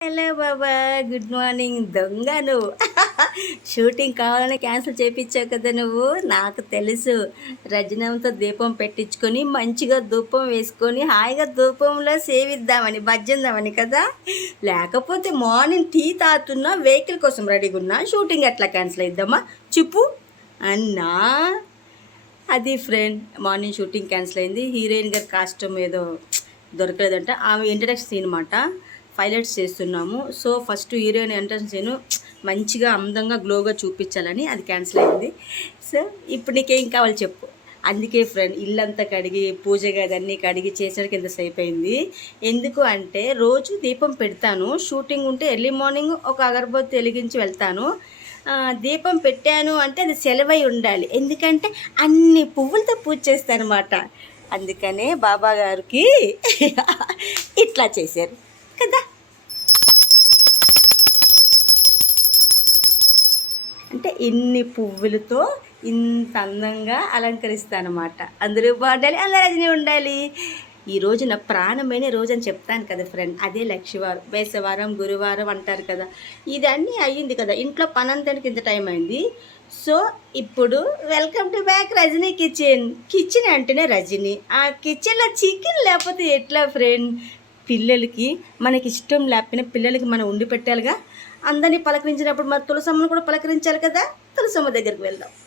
Hello బాబా, good morning. దొంగ నువ్వు shooting కావాలని క్యాన్సిల్ చేయించావు కదా నువ్వు. నాకు తెలుసు, రజనంతో దీపం పెట్టించుకొని మంచిగా ధూపం వేసుకొని హాయిగా ధూపంలో సేవిద్దామని బజ్జిందామని కదా. లేకపోతే మార్నింగ్ టీ తాగుతున్నా, వెహికల్ కోసం రెడీగా ఉన్నా, షూటింగ్ ఎట్లా క్యాన్సిల్ అయిద్దామా చెప్పు అన్నా. అది ఫ్రెండ్, మార్నింగ్ షూటింగ్ క్యాన్సిల్ అయింది. హీరోయిన్ గారి కాస్ట్యూమ్ ఏదో దొరకలేదంట. ఆమె ఇంట్రడక్షన్ సీన్ అనమాట, హైలైట్స్ చేస్తున్నాము. So first heroine entrance scene మంచిగా అందంగా గ్లోగా చూపించాలని అది క్యాన్సిల్ అయింది. సో ఇప్పుడు నీకేం కావాలి చెప్పు. అందుకే ఫ్రెండ్, ఇల్లంతా కడిగి పూజ గదన్నీ కడిగి చేసరికి ఎంతసేపు అయింది. ఎందుకు అంటే రోజు దీపం పెడతాను, షూటింగ్ ఉంటే ఎర్లీ మార్నింగ్ ఒక అగరబత్తి వెలిగించి వెళ్తాను. దీపం పెట్టాను అంటే అది సెలవై ఉండాలి, ఎందుకంటే అన్ని పువ్వులతో పూజ చేస్తాను అనమాట. అందుకనే బాబా గారికి ఇట్లా చేశారు కదా. అంటే ఇన్ని పువ్వులతో ఇంత అందంగా అలంకరిస్తానమాట. అందరూ బాగుండాలి, అందరూ రజనీ ఉండాలి. ఈరోజు నా ప్రాణమైన రోజు అని చెప్తాను కదా ఫ్రెండ్. అదే లక్షవారం, బేసవారం, గురువారం అంటారు కదా. ఇదన్నీ అయ్యింది కదా, ఇంట్లో పనంతానికి ఇంత టైం అయింది. సో ఇప్పుడు welcome to back Rajini kitchen. Kitchen అంటేనే రజనీ, ఆ కిచెన్లో చికెన్ లేకపోతే ఎట్లా ఫ్రెండ్. పిల్లలకి మనకి ఇష్టం లేకపోయినా పిల్లలకి మనం ఉండి పెట్టాలిగా. అందరినీ పలకరించినప్పుడు మరి తులసమ్మను కూడా పలకరించాలి కదా. తులసమ్మ దగ్గరికి వెళ్దాం.